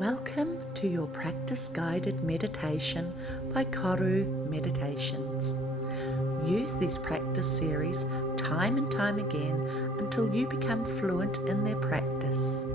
Welcome to your practice guided meditation by Koru Meditations. Use these practice series time and time again until you become fluent in their practice.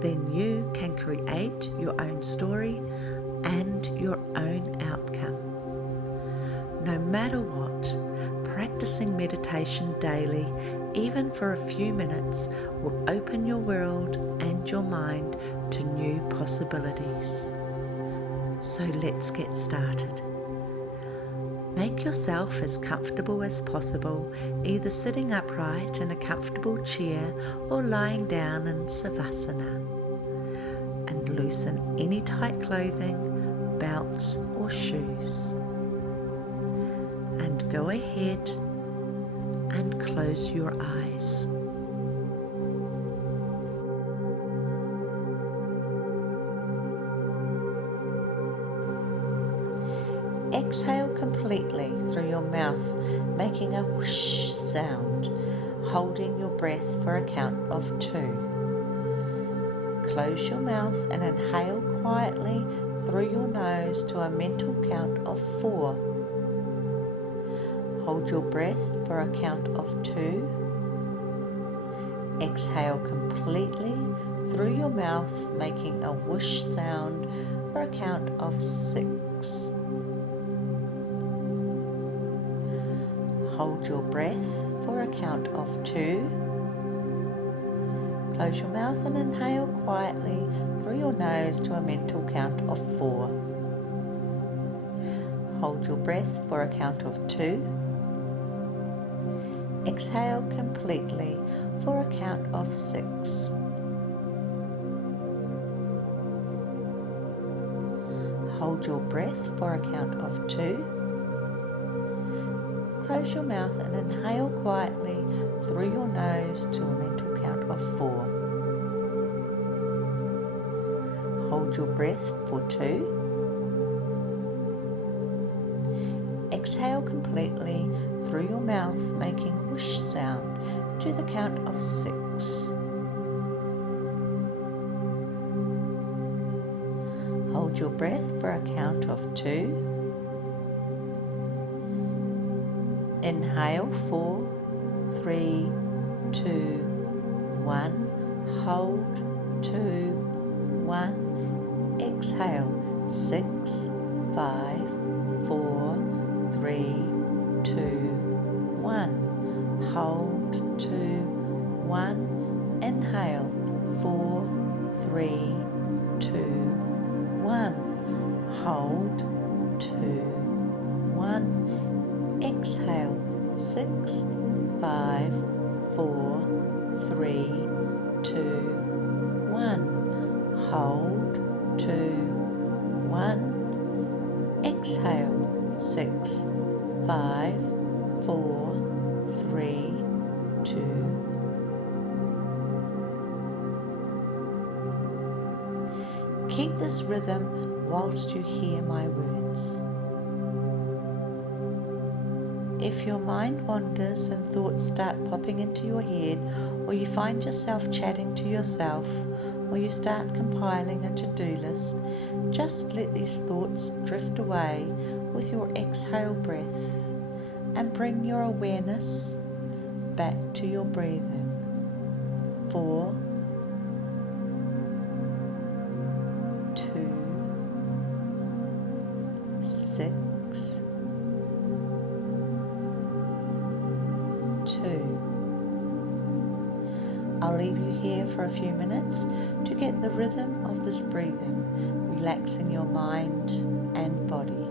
Then you can create your own story and your own outcome. No matter what, practicing meditation daily, even for a few minutes, will open your world and your mind to new possibilities. So let's get started. Make yourself as comfortable as possible, either sitting upright in a comfortable chair or lying down in Savasana. And loosen any tight clothing, belts or shoes. And go ahead and close your eyes. Exhale completely through your mouth, making a whoosh sound, holding your breath for a count of 2. Close your mouth and inhale quietly through your nose to a mental count of 4. Hold your breath for a count of 2. Exhale completely through your mouth, making a whoosh sound for a count of 6. Hold your breath for a count of 2. Close your mouth and inhale quietly through your nose to a mental count of 4. Hold your breath for a count of 2. Exhale completely for a count of 6. Hold your breath for a count of 2. Close your mouth and inhale quietly through your nose to a mental count of 4. Hold your breath for 2. Exhale completely through your mouth, making a whoosh sound to the count of 6. Hold your breath for a count of 2. Inhale 4, 3, 2, 1. Hold 2, 1. Exhale 6, 5, 4, 3, 2, 1. Hold 2, 1. Inhale 4, 3, 2, 1. Hold 2, 1. Exhale 6, 5, 4, 3, 2, 1. Hold 2, 1. Exhale 6, 5, 4, 3, 2. Keep this rhythm whilst you hear my words. If your mind wanders and thoughts start popping into your head, or you find yourself chatting to yourself, or you start compiling a to-do list, just let these thoughts drift away with your exhale breath and bring your awareness back to your breathing. 4, 2, 6, 2. I'll leave you here for a few minutes to get the rhythm of this breathing, relaxing your mind and body.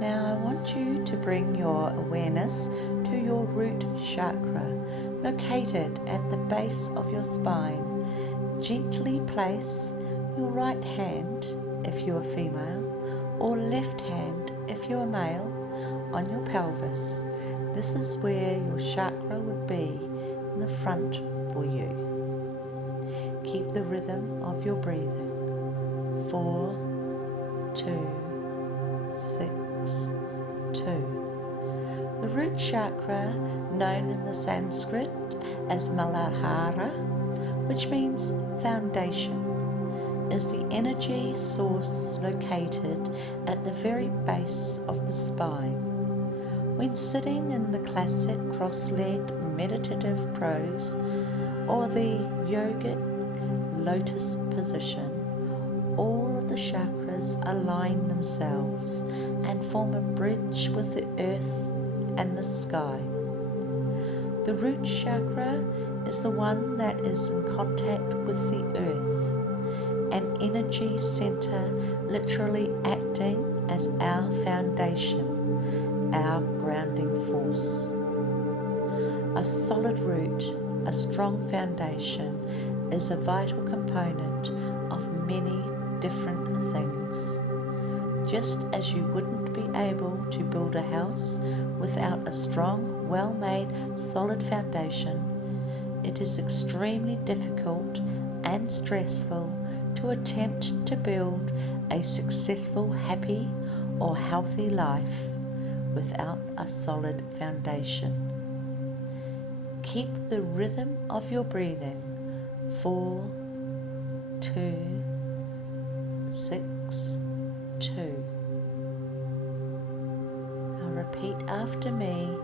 Now I want you to bring your awareness to your root chakra, located at the base of your spine. Gently place your right hand, if you are female, or left hand, if you are male, on your pelvis. This is where your chakra would be in the front for you. Keep the rhythm of your breathing. 4, 2, 6, 2. The root chakra, known in the Sanskrit as Muladhara, which means foundation, is the energy source located at the very base of the spine. When sitting in the classic cross-legged meditative pose or the yogic lotus position, all of the chakras align themselves and form a bridge with the earth and the sky. The root chakra is the one that is in contact with the earth, an energy center literally acting as our foundation, our grounding force. A solid root, a strong foundation, is a vital component of many different things. Just as you wouldn't be able to build a house without a strong, well-made, solid foundation, it is extremely difficult and stressful to attempt to build a successful, happy, or healthy life without a solid foundation. Keep the rhythm of your breathing. 4, 2, 6, 2. Now repeat after me,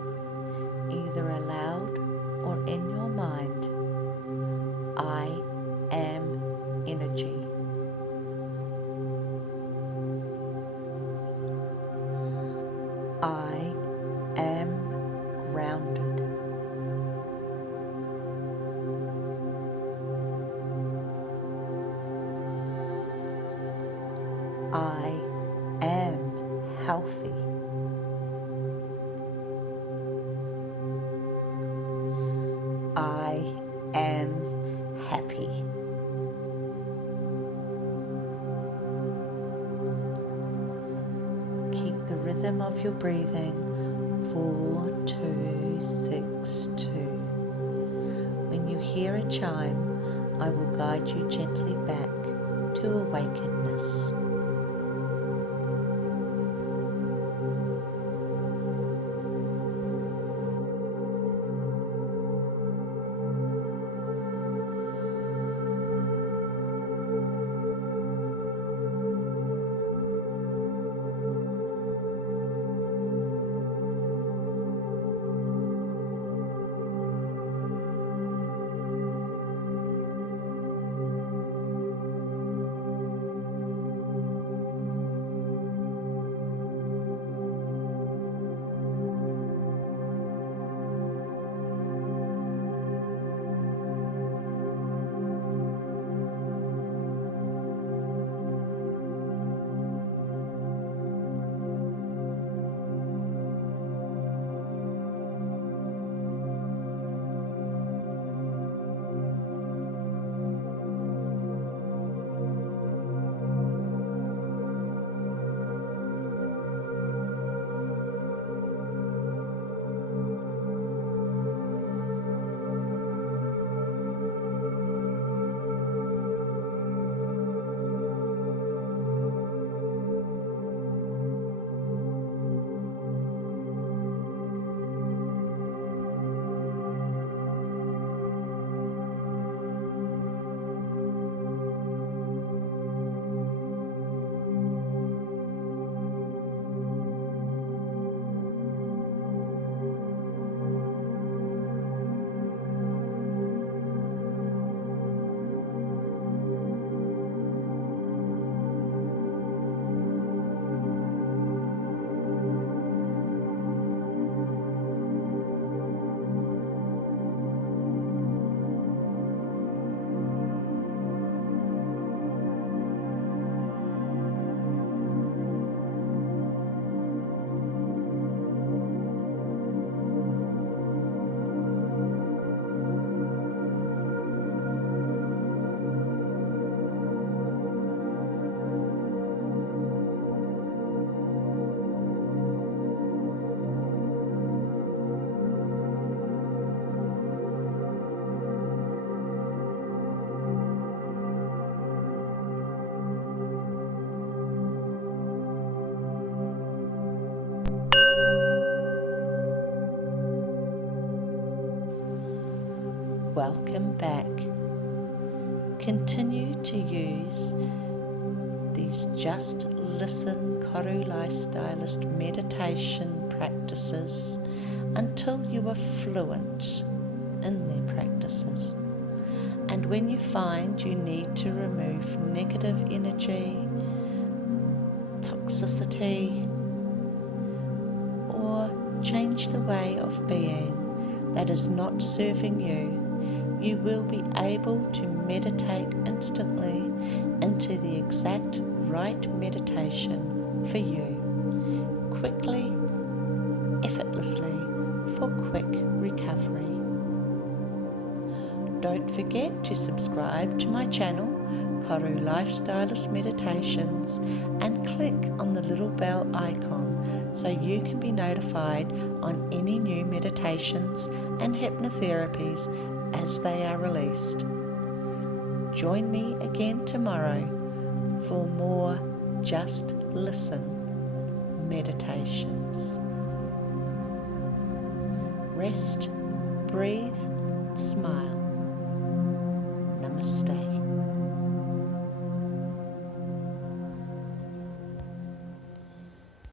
either aloud or in your mind. I am energy. I am grounded. I am healthy. I am happy. Keep the rhythm of your breathing. 4, 2, 6, 2. When you hear a chime, I will guide you gently back to awakeness. Welcome back. Continue to use these Just Listen Karu Lifestylist meditation practices until you are fluent in their practices. And when you find you need to remove negative energy, toxicity, or change the way of being that is not serving you, you will be able to meditate instantly into the exact right meditation for you, quickly, effortlessly, for quick recovery. Don't forget to subscribe to my channel, Karu Lifestylist Meditations, and click on the little bell icon so you can be notified on any new meditations and hypnotherapies as they are released. Join me again tomorrow for more Just Listen meditations. Rest, breathe, smile. Namaste.